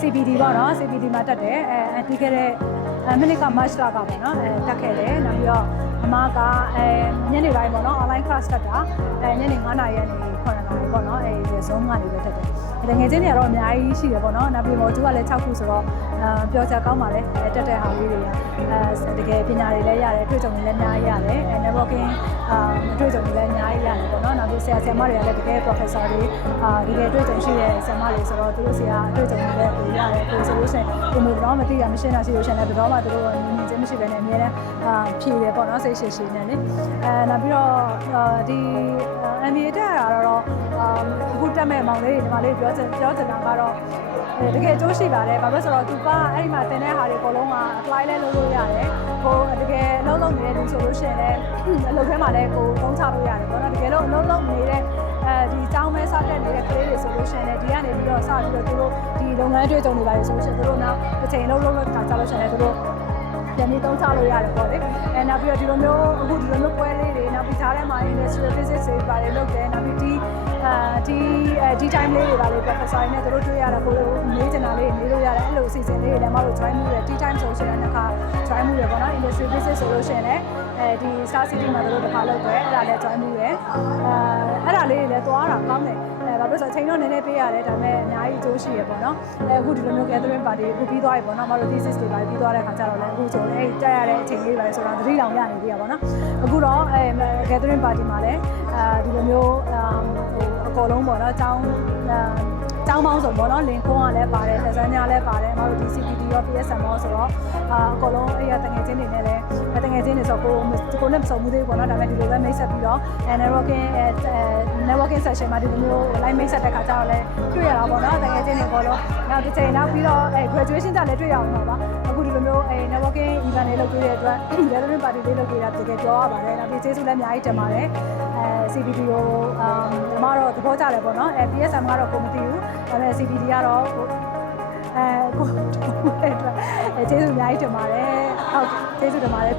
CPD ပေါ့နော် CPD မှာတက်တယ်ပြီးခဲ့တဲ့မိနစ်က match လာကပေါ့နော်တက်ခဲ့တယ်နောက်ပြီးတော့အမကညနေပိုင်းပေါ့နော် online class တက်တာညနေ9:00နာရီကနေ9:00နာရီပေါ့နော်Zoom ကနေပဲတက်တယ်တကယ်ချင်းတွေကတော့အများကြီးရှိတယ်ပေါ့နော်နောက်ပြီးတော့သူကလည်း6ခုဆိုတော့ပြောချာကောင်းပါလေတက်တဲ့ဟာလေးတွေကတကယ်ပညာတွေလည်းရတယ်တွေ့ကြုံတွေလည်းအများကြီးရတယ်networking တွေ့ကြုံတွေလည်းအများကြီးရတယ်ပေါ့နော်နောက်ပြီးဆရာမတွေကလည်းတကယ် professor တွေတကယ်တွေ့ကြုံရှိတဲ့ဆရာမတွေဆိုတော့သူတို့ဆရာတွေ့ကြုံတွေလည်းရတယ်ကိုဆိုလို့ရှိရင်ဒီလိုတော့မသိရမရှင်းတာရှိလို့ရှိရင်လည်းဘယ်တော့မှသူတို့နင်းချင်းမရှိဘဲနဲ့အများနဲ့ဖြည့်တယ်ပေါ့နော်စိတ်ရှိနေလေနောက်ပြီးတော့ဒီ MBA တက်ရတာတော့အခုတက်မဲ့မောင်လေးတွေဒီမှာလေးပြောချင်တာကတော့တကယ်အကျိုးရှိပါတယ်ဘာလို့ဆိုတော့သူကအဲ့ဒီမှာသင်တဲ့ဟာတွေအကုန်လုံးက apply လဲလုပ်လို့ရတယ်ကိုတကယ်လုံးလုံးနေတဲ့လူဆိုလို့ရှိရင်လည်းအလုပ်ထဲမှာလည်းကိုသုံးချလို့ရတယ်ပေါ့နော်တကယ်လို့အလုံးလုံးနေတဲ့ဒီအကြောင်းမဲစတက်နေတဲ့ကလေးတွေဆိုလို့ရှိရင်လည်းဒီကနေပြီးတော့စပြီးတော့သူတို့ဒီလုပ်ငန်းတွေ့ကြုံနေပါတယ်ဆိုလို့ရှိရင်သူတို့နောက်တစ်ချိန်လုံးလုံးခါကြလို့ရှိရင်လည်းသူတို့ပြန်ပြီးသုံးချလို့ရတယ်ပေါ့လေနောက်ပြီးတော့ဒီလိုမျိုးအခုဒီလိုမျိုးပွဲလေးတွေနောက်ပြီးသားထဲမှာ industrial physics တွေပါတယ်လုပ်တယ်နောက်ပြီးဒီ time လေးတွေပါလေ professor တွေနဲ့တို့တွေ့ရတာကိုမေးချင်တာလေးမေးလို့ရတယ်အဲ့လိုအစီအစဉ်လေးတွေလည်းမတို့ join မှုရ tea time ဆိုရှင်လည်းတစ်ခါ join မှုရပေါ့နော် industrial physics ဆိုလို့ရှင်လည်းဒီ Star City မှာတို့တစ်ခါလုပ်တယ်အဲ့ဒါလည်း join မှုရအဲ့ဒါလေးတွေလည်းသွားတာကောင်းတယ်ဘာလို့ဆိုအချိန်တော့နည်းနည်းပေးရတယ်ဒါပေမဲ့အများကြီးအကျိုးရှိရပေါ့နော်အခုဒီလိုမျိုး gathering party အခုပြီးသွားပြီပေါ့နော်မတို့ thesis တွေပါပြီးသွားတဲ့ခါကျတော့လည်းအခုဆိုအဲ့တက်ရတဲ့အချိန်လေးပဲဆိုတာသတိတောင်ရနေသေးရပါတော့အခုတော့gathering party မှာလည်းဒီလိုမျိုးအကောလုံးပေါ့နော်အကြောင်းပေါင်းစုံပေါ့နော်လင်ကွန်းကလည်းပါတယ်လက်စမ်းများလည်းပါတယ်မတို့ DCPD ရော PSM ရောဆိုတော့အကောလုံးအဲ့ရတငယ်ချင်းတွေနဲ့လည်းတငယ်ချင်းတွေဆိုကိုနဲ့မစုံဘူးသေးဘူးပေါ့နော်ဒါပေမဲ့ဒီလိုပဲမိတ်ဆက်ပြီးတော့networking session မှာဒီလိုမျိုး live မိတ်ဆက်တဲ့ခါကျတော့လည်းတွေ့ရတာပေါ့နော်တငယ်ချင်းတွေပေါ့လို့နောက်တစ်ချိန်နောက်ပြီးတော့graduation ကြလည်းတွေ့ရအောင်ပါအခုဒီလိုမျိုးnetworking event လေးလုပ်ပေးတဲ့အတွက် gathering party လေးလုပ်ပေးတာတကယ်ပြောရပါတယ်နောက်ပြီးကျေးဇူးလည်းအများကြီးတင်ပါတယ်CPD ကိုဒီမှာတော့သဘောကျတယ်ပေါ့နော်PSM ကတော့ကိုမသိဘူးဒါပေမဲ့ CPD ကတော့ကိုကျေးဇူးအများကြီးတင်ပါတယ်ဟုတ်ကျေးဇူးတင်ပါတယ်